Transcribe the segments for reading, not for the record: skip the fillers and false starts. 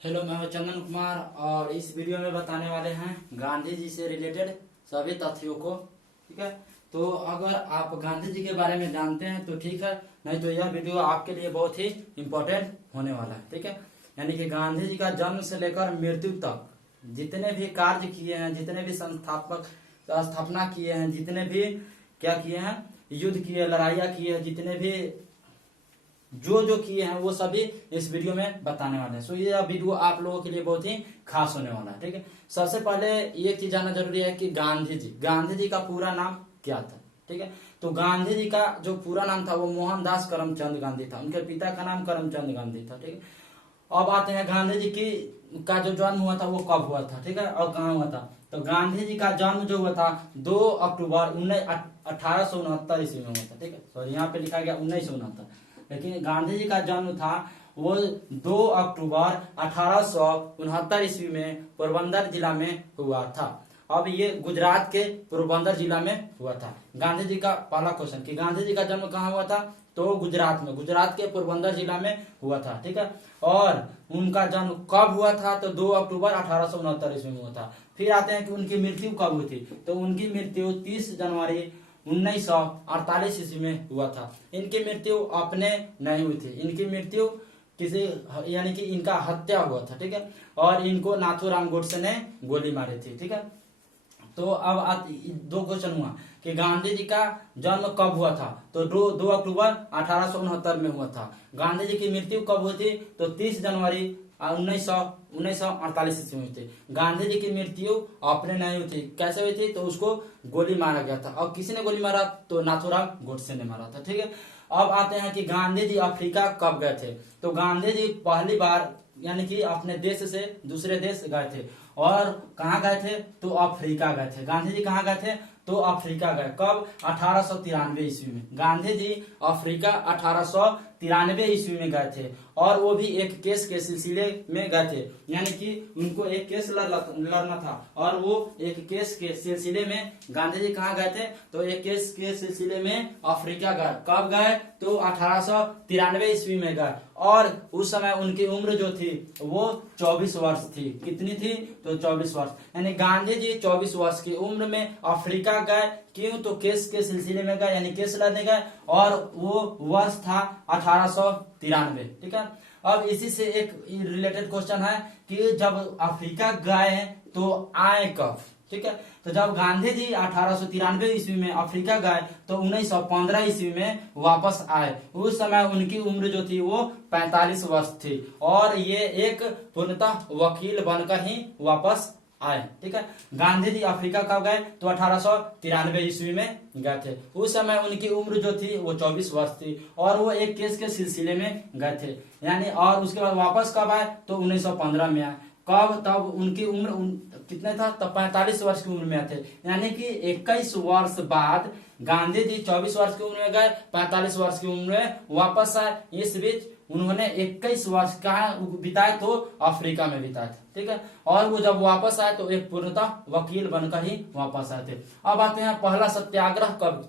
Hello, मैं हूं चंदन कुमार और इस वीडियो में बताने वाले हैं गांधी जी से रिलेटेड सभी तथ्यों को। ठीक है, तो अगर आप गांधी जी के बारे में जानते हैं तो ठीक है, नहीं तो यह वीडियो आपके लिए बहुत ही इम्पोर्टेंट होने वाला है। ठीक है, यानी कि गांधी जी का जन्म से लेकर मृत्यु तक जितने भी कार्य किए हैं, जितने भी संस्थापक स्थापना किए हैं, जितने भी क्या किए हैं, युद्ध किए, लड़ाइयाँ की है, जितने भी जो जो किए हैं वो सभी इस वीडियो में बताने वाले हैं। सो ये वीडियो आप लोगों के लिए बहुत ही खास होने वाला है। ठीक है, सबसे पहले ये चीज जानना जरूरी है कि गांधी जी का पूरा नाम क्या था। ठीक है, तो गांधी जी का जो पूरा नाम था वो मोहनदास करमचंद गांधी था। उनके पिता का नाम करमचंद गांधी था। ठीक है, अब आते हैं गांधी जी की का जो जन्म हुआ था वो कब हुआ था। ठीक है, और कहाँ हुआ था। तो गांधी जी का जन्म जो हुआ था 2 अक्टूबर 1869 ईस्वी में हुआ था। ठीक है, सॉरी यहाँ पे लिखा गया 1969, लेकिन गांधी जी का जन्म था वो 2 अक्टूबर 1869 ईस्वी में पोरबंदर जिला में हुआ था। अब ये गुजरात के पोरबंदर जिला में हुआ था। गांधी जी का पहला क्वेश्चन कि गांधी जी का जन्म कहाँ हुआ था, तो गुजरात में, गुजरात के पोरबंदर जिला में हुआ था। ठीक है, और उनका जन्म कब हुआ था, तो 2 अक्टूबर 1869 ईस्वी में हुआ था। फिर आते हैं कि उनकी मृत्यु कब हुई थी, तो उनकी मृत्यु 30 जनवरी 1948 ईस्वी में हुआ था। इनकी मृत्यु अपने नहीं हुई थी, इनकी मृत्यु किसी यानी कि इनका हत्या हुआ था। ठीक है, और इनको नाथूराम गोडसे ने गोली मारी थी। ठीक है, तो अब 2 क्वेश्चन हुआ कि गांधी जी का जन्म कब हुआ था, तो 2 अक्टूबर 1869 में हुआ था। गांधी जी की मृत्यु कब हुई थी, तो 30 जनवरी 1948 ईस्वी में थी। गांधी जी की मृत्यु अपने नहीं हुई थी, कैसे हुई थी, तो उसको गोली मारा गया था। और किसी ने गोली मारा, तो नाथूराम गोडसे ने मारा था। ठीक है, अब आते हैं कि गांधी जी अफ्रीका कब गए थे। तो गांधी जी पहली बार यानी कि अपने देश से दूसरे देश गए थे। और कहाँ गए थे, तो अफ्रीका गए थे। गांधी जी कहाँ गए थे, तो अफ्रीका गए। कब, 1893 ईस्वी में। गांधी जी अफ्रीका 1893 ईस्वी में गए थे, और वो भी एक केस के सिलसिले में गए थे। यानी कि उनको एक केस लड़ना था, और वो एक केस के सिलसिले में गांधी जी कहाँ गए थे, तो एक केस के सिलसिले में अफ्रीका गए। कब गए, तो 1893 ईस्वी में गए। और उस समय उनकी उम्र जो थी वो 24 वर्ष थी। कितनी थी, तो 24 वर्ष। यानी गांधी जी 24 वर्ष की उम्र में अफ्रीका गए। क्यों, तो केस के सिलसिले में गए, यानी केस लड़ने गए, और वो वर्ष था 1893। ठीक है, अब इसी से एक रिलेटेड क्वेश्चन है कि जब अफ्रीका गए तो आए कब। ठीक है, तो जब गांधी जी 1893 ईस्वी में अफ्रीका गए तो 1915 ईस्वी में वापस आए। उस समय उनकी उम्र जो थी वो 45 वर्ष थी, और ये एक पूर्णतः वकील बनकर ही वापस आए। ठीक है, गांधी जी अफ्रीका कब गए, तो 1893 ईस्वी में गए थे। उस समय उनकी उम्र जो थी वो 24 वर्ष थी, और वो एक केस के सिलसिले में गए थे। यानी और उसके बाद वापस कब आए, तो 1915 में आए। कब, तब उनकी उम्र कितने था, तब 45 वर्ष की उम्र में थे। यानी कि 21 वर्ष बाद गांधी जी 24 वर्ष की उम्र में गए, 45 वर्ष की उम्र में वापस आए। इस बीच उन्होंने 21 वर्ष कहाँ बिताए, तो अफ्रीका में बिताए थे। ठीक है, और वो जब वापस आए तो एक पूर्णतः वकील बनकर ही वापस आए थे। अब आते हैं पहला सत्याग्रह कब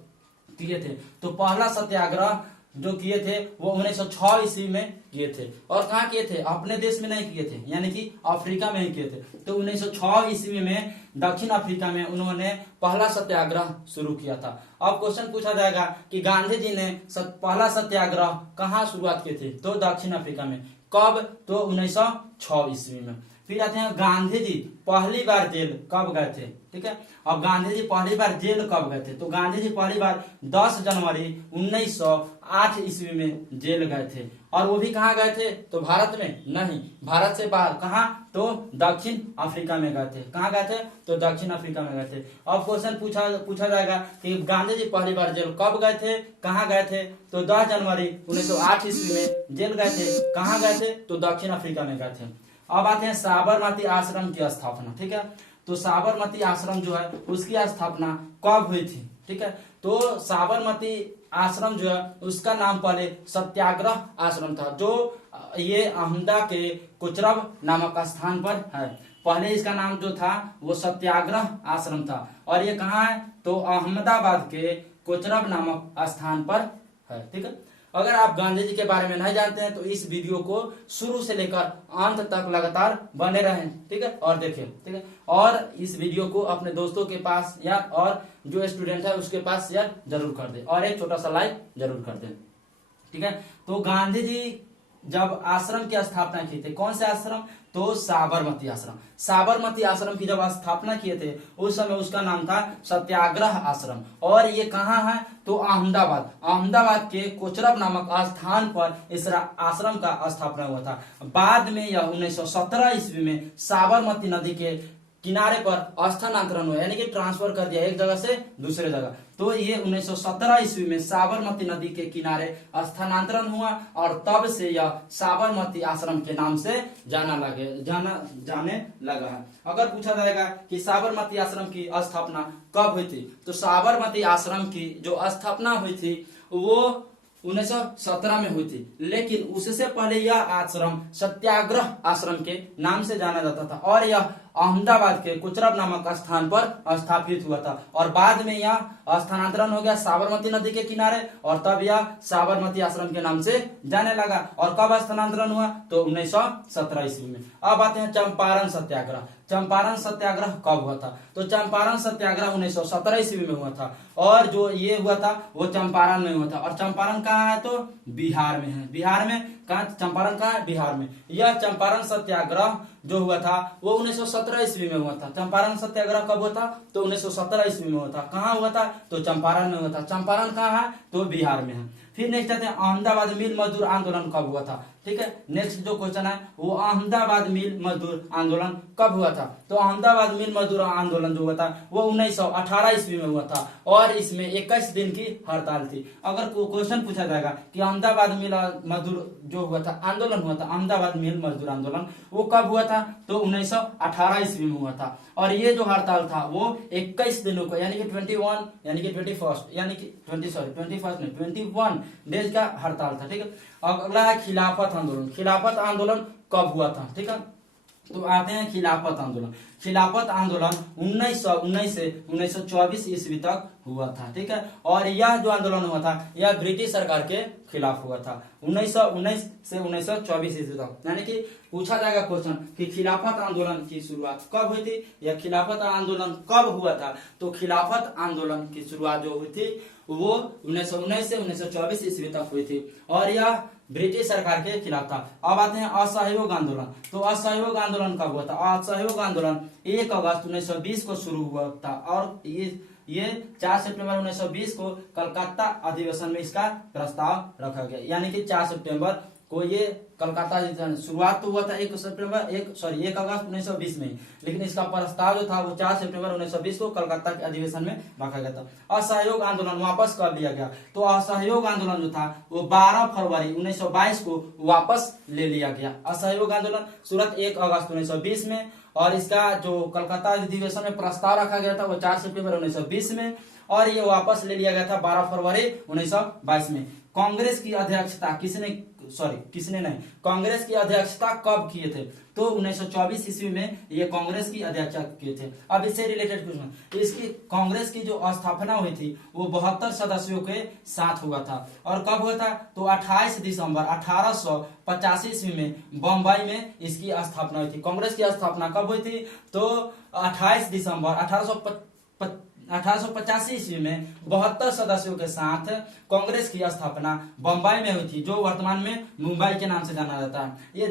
किए थे। तो पहला सत्याग्रह जो किए थे वो 1906 ईस्वी में किए थे। और कहाँ किए थे, अपने देश में नहीं किए थे, यानी कि अफ्रीका में ही किए थे। तो 1906 ईस्वी में दक्षिण अफ्रीका में उन्होंने पहला सत्याग्रह शुरू किया था। अब क्वेश्चन पूछा जाएगा कि गांधी जी ने पहला सत्याग्रह कहाँ शुरुआत की थी, तो दक्षिण अफ्रीका में। कब, तो 1906 ईस्वी में। फिर आते हैं गांधी जी पहली बार जेल कब गए थे। ठीक है, अब गांधी जी पहली बार जेल कब गए थे, तो गांधी जी पहली बार 10 जनवरी 1908 ईस्वी में जेल गए थे। और वो भी कहाँ गए थे, तो भारत में नहीं, भारत से बाहर। कहाँ, तो दक्षिण अफ्रीका में गए थे। कहाँ गए थे, तो दक्षिण अफ्रीका में गए थे। अब क्वेश्चन पूछा जाएगा कि गांधी जी पहली बार जेल कब गए थे, कहाँ गए थे, तो 10 जनवरी 1908 ईस्वी में जेल गए थे। कहाँ गए थे, तो दक्षिण अफ्रीका में गए थे। अब आते हैं साबरमती आश्रम की स्थापना। ठीक है, तो साबरमती आश्रम जो है उसकी स्थापना कब हुई थी। ठीक है, तो साबरमती आश्रम जो है उसका नाम पहले सत्याग्रह आश्रम था, जो ये अहमदा के कुचरब नामक स्थान पर है। पहले इसका नाम जो था वो सत्याग्रह आश्रम था, और ये कहाँ है, तो अहमदाबाद के कोचरब नामक स्थान पर है। ठीक है, अगर आप गांधी जी के बारे में नहीं जानते हैं तो इस वीडियो को शुरू से लेकर अंत तक लगातार बने रहें, ठीक है, और देखें, ठीक है। और इस वीडियो को अपने दोस्तों के पास या और जो स्टूडेंट है उसके पास शेयर जरूर कर दें और एक छोटा सा लाइक जरूर कर दें, ठीक है। तो गांधी जी जब आश्रम की स्थापना की थी, कौन से आश्रम, तो साबरमती आश्रम। साबरमती आश्रम की जब स्थापना किए थे उस समय उसका नाम था सत्याग्रह आश्रम। और ये कहाँ है, तो अहमदाबाद के कोचरब नामक स्थान पर इस आश्रम का स्थापना हुआ था। बाद में यह 1917 ईस्वी में साबरमती नदी के किनारे पर स्थानांतरण हुआ, यानी कि ट्रांसफर कर दिया एक जगह से दूसरे जगह। तो ये 1917 ईस्वी में साबरमती नदी के किनारे स्थानांतरण हुआ और तब से यह साबरमती आश्रम के नाम से जाने लगा है। अगर पूछा जाएगा कि साबरमती आश्रम की स्थापना कब हुई थी, तो साबरमती आश्रम की जो स्थापना हुई थी वो 1917 में हुई थी, लेकिन उससे पहले यह आश्रम सत्याग्रह आश्रम के नाम से जाना जाता था और यह अहमदाबाद के कुचरब नामक स्थान पर स्थापित हुआ था। और बाद में यह स्थानांतरण हो गया साबरमती नदी के किनारे और तब यह साबरमती आश्रम के नाम से जाने लगा। और कब स्थानांतरण हुआ, तो 1917 ईस्वी में। अब आते हैं चंपारण सत्याग्रह। चंपारण सत्याग्रह कब हुआ था, तो चंपारण सत्याग्रह 1917 ईस्वी में हुआ था और जो ये हुआ था वो चंपारण में हुआ था। और चंपारण कहाँ है, तो बिहार में है। बिहार में कहा, चंपारण कहाँ है, बिहार में। यह चंपारण सत्याग्रह जो हुआ था वो 1917 ईस्वी में हुआ था। चंपारण सत्याग्रह कब हुआ था, तो 1917 ईस्वी में हुआ था। कहाँ हुआ था, तो चंपारण में हुआ था। चंपारण कहाँ है, तो बिहार में है। फिर नेक्स्ट आते हैं अहमदाबाद मिल मजदूर आंदोलन कब हुआ था, ठीक है। नेक्स्ट जो क्वेश्चन है वो अहमदाबाद मिल मजदूर आंदोलन कब हुआ था, तो अहमदाबाद मिल मजदूर आंदोलन जो हुआ था वो 1918 ईस्वी में हुआ था और इसमें 21 दिन की हड़ताल थी। अगर क्वेश्चन पूछा जाएगा कि अहमदाबाद मिल मजदूर जो हुआ था आंदोलन हुआ था, अहमदाबाद मिल मजदूर आंदोलन वो कब हुआ था, तो 1918 ईस्वी में हुआ था। और ये जो हड़ताल था वो 21 दिनों को यानी कि 21 डेज का हड़ताल था, ठीक है। अगला है खिलाफत आंदोलन। खिलाफत आंदोलन कब हुआ था, ठीक है। तो आते हैं खिलाफत आंदोलन। खिलाफत आंदोलन 1919 से 1924 ईस्वी तक हुआ था, ठीक है। और यह जो आंदोलन हुआ था यह ब्रिटिश सरकार के खिलाफ हुआ था 1919 से 1924 ईस्वी तक। यानी कि पूछा जाएगा क्वेश्चन कि खिलाफत आंदोलन की शुरुआत कब हुई थी या खिलाफत आंदोलन कब हुआ था, तो खिलाफत आंदोलन की शुरुआत जो हुई थी वो 1919 से 1924 ईस्वी तक हुई थी और यह ब्रिटिश सरकार के खिलाफ था। अब आते हैं असहयोग आंदोलन। तो असहयोग आंदोलन कब हुआ था, असहयोग आंदोलन 1 अगस्त 1920 को शुरू हुआ था और ये 4 सितंबर 1920 को कलकत्ता अधिवेशन में इसका प्रस्ताव रखा गया। यानी कि 4 सितंबर को ये कलकत्ता शुरुआत तो हुआ था 1 अगस्त 1920 में, लेकिन इसका प्रस्ताव जो था वो 4 सितंबर 1920 को कलकत्ता के अधिवेशन में रखा गया था। असहयोग आंदोलन वापस कब लिया गया, तो असहयोग आंदोलन जो था वो 12 फरवरी 1922 को वापस ले लिया गया। असहयोग आंदोलन शुरुआत 1 अगस्त 1920 में और इसका जो कलकत्ता अधिवेशन में प्रस्ताव रखा गया था वो 4 सितंबर 1920 में और ये वापस ले लिया गया था 12 फरवरी 1922 में। कांग्रेस की अध्यक्षता कांग्रेस की अध्यक्षता कब किए थे, तो 1924 ईस्वी में ये कांग्रेस की अध्यक्षता किए थे। अब इससे रिलेटेड क्वेश्चन, इसकी कांग्रेस की जो स्थापना हुई थी वो 72 सदस्यों के साथ हुआ था और कब हुआ था, तो 28 दिसंबर 1885 ईस्वी में बम्बई में इसकी स्थापना हुई थी। कांग्रेस की स्थापना कब हुई थी, तो 28 दिसंबर 1885 ईस्वी में 72 सदस्यों के साथ कांग्रेस की स्थापना बम्बई में हुई थी, जो वर्तमान में मुंबई के नाम से जाना जाता है। ये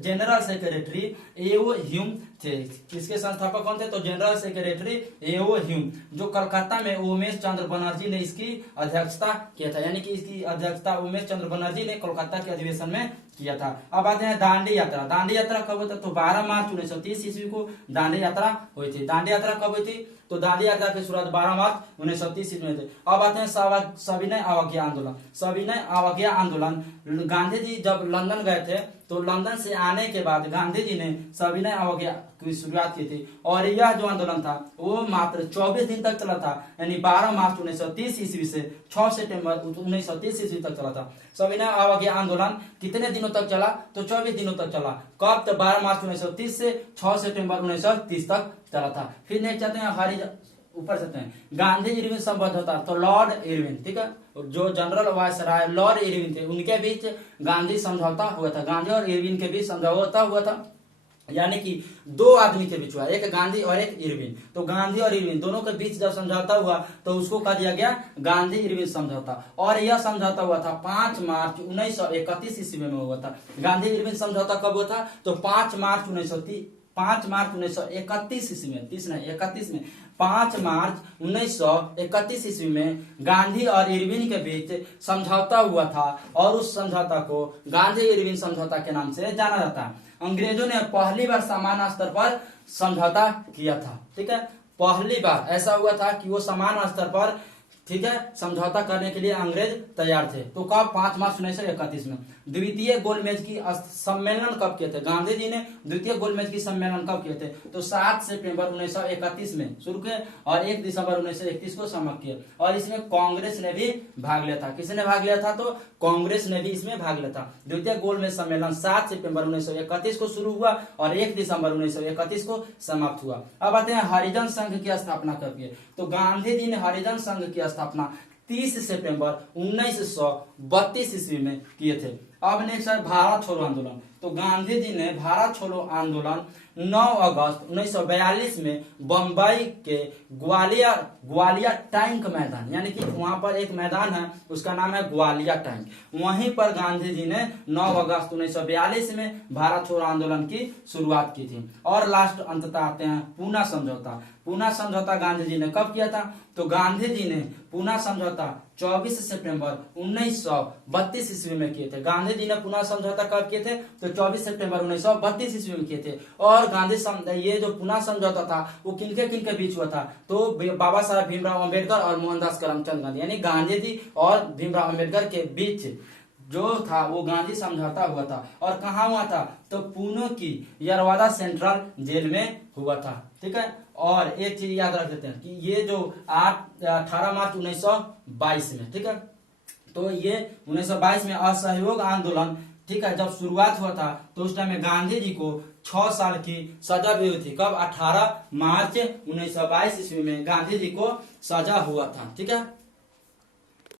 जनरल सेक्रेटरी एओ ह्यूम थे। इसके संस्थापक कौन थे, तो जनरल सेक्रेटरी एओ ह्यूम, जो कलकत्ता में उमेश चंद्र बनर्जी ने इसकी अध्यक्षता किया था। यानी कि इसकी अध्यक्षता उमेश चंद्र बनर्जी ने कोलकाता के अधिवेशन में किया था। अब आते हैं दांडी यात्रा। दांडी यात्रा कब हुआ था, तो 12 मार्च 1930 ईस्वी को दांडी यात्रा हुई थी। दांडी यात्रा कब हुई थी, तो दांडी यात्रा की शुरुआत 12 मार्च 1930 ईस्वी में थे। अब आते हैं सविनय अवज्ञा आंदोलन। सविनय अवज्ञा आंदोलन, गांधी जी जब लंदन गए थे तो लंदन से आने के बाद गांधी जी ने सविनय अवज्ञा की शुरुआत की थी और यह जो आंदोलन था वो मात्र 24 दिन तक चला था, यानी 12 मार्च 1930 ईस्वी से 6 सितंबर 1930 ईस्वी तक चला था। सविनय अवज्ञा आंदोलन कितने दिनों तक चला, तो 24 दिनों तक चला। कब, तो 12 मार्च 1930 से 6 सितंबर 1930 तक चला था। फिर नेक्स्ट आते हैं ऊपर चलते हैं गांधी इरविन संबंध होता, तो लॉर्ड इरविन, ठीक है, जो जनरल वायसराय लॉर्ड इरविन थे उनके बीच गांधी समझौता हुआ था। गांधी और इरविन के बीच समझौता हुआ था, यानी कि दो आदमी के बीच हुआ, एक गांधी और एक इरविन। तो गांधी और इरविन दोनों के बीच जब समझौता हुआ तो उसको कहा दिया गया गांधी इरविन समझौता। और यह समझौता हुआ था 5 मार्च 1931 ईस्वी में हुआ था। गांधी इरविन समझौता कब हुआ था? तो 5 मार्च 1931 ईस्वी में, 31 में 5 मार्च 1931 ईस्वी में गांधी और इरविन के बीच समझौता हुआ था, और उस समझौता को गांधी इरविन समझौता के नाम से जाना जाता है। अंग्रेजों ने पहली बार समान स्तर पर समझौता किया था, ठीक है। पहली बार ऐसा हुआ था कि वो समान स्तर पर, ठीक है, समझौता करने के लिए अंग्रेज तैयार थे। तो कब? 5 मार्च 1931 में। द्वितीय गोलमेज की सम्मेलन कब किए थे? गांधी जी ने द्वितीय गोलमेज की सम्मेलन कब किए थे? तो 7 सितंबर 1931 में शुरू किए और 1 दिसंबर 1931 को समाप्त किए। और इसमें कांग्रेस ने भी भाग लिया था। किसने भाग लिया था? तो कांग्रेस ने भी इसमें भाग लिया था। द्वितीय गोलमेज सम्मेलन 7 सितंबर 1931 को शुरू हुआ और 1 दिसंबर 1931 को समाप्त हुआ। अब आते हैं हरिजन संघ की स्थापना कब की? तो गांधी जी ने हरिजन संघ की स्थापना 30 सितंबर 1932 ईस्वी में किए थे। अब नेक्स्ट है भारत छोड़ो आंदोलन। तो गांधी जी ने भारत छोड़ो आंदोलन 9 अगस्त 1942 में बंबई के ग्वालिया टैंक मैदान, यानी कि वहां पर एक मैदान है उसका नाम है ग्वालिया टैंक, वहीं पर गांधी जी ने 9 अगस्त 1942 में भारत छोड़ो आंदोलन की शुरुआत की थी। और लास्ट अंततः आते हैं पूना समझौता। पूना समझौता गांधी जी ने कब किया था? तो गांधी जी ने पूना समझौता 24 सितंबर 1932 ईस्वी में किए थे। गांधी जी ने पूना समझौता कब किए थे? तो 24 सितंबर 1932 ईस्वी में किए थे। और ये जो पूना समझौता था वो किनके किनके बीच हुआ था? तो बाबा साहब भीमराव अंबेडकर और मोहनदास करमचंद गांधी, यानी गांधी जी और भीमराव अंबेडकर के बीच जो था वो गांधी समझौता हुआ था। और कहाँ हुआ था? तो पुणे की यरवादा सेंट्रल जेल में हुआ था, ठीक है। और एक चीज याद रख देते हैं कि ये जो 18 मार्च 1922 में, ठीक है, तो ये 1922 में असहयोग आंदोलन, ठीक है, जब शुरुआत हुआ था तो उस टाइम में गांधी जी को 6 साल की सजा भी हुई थी। कब? 18 मार्च 1922 ईस्वी में गांधी जी को सजा हुआ था, ठीक है।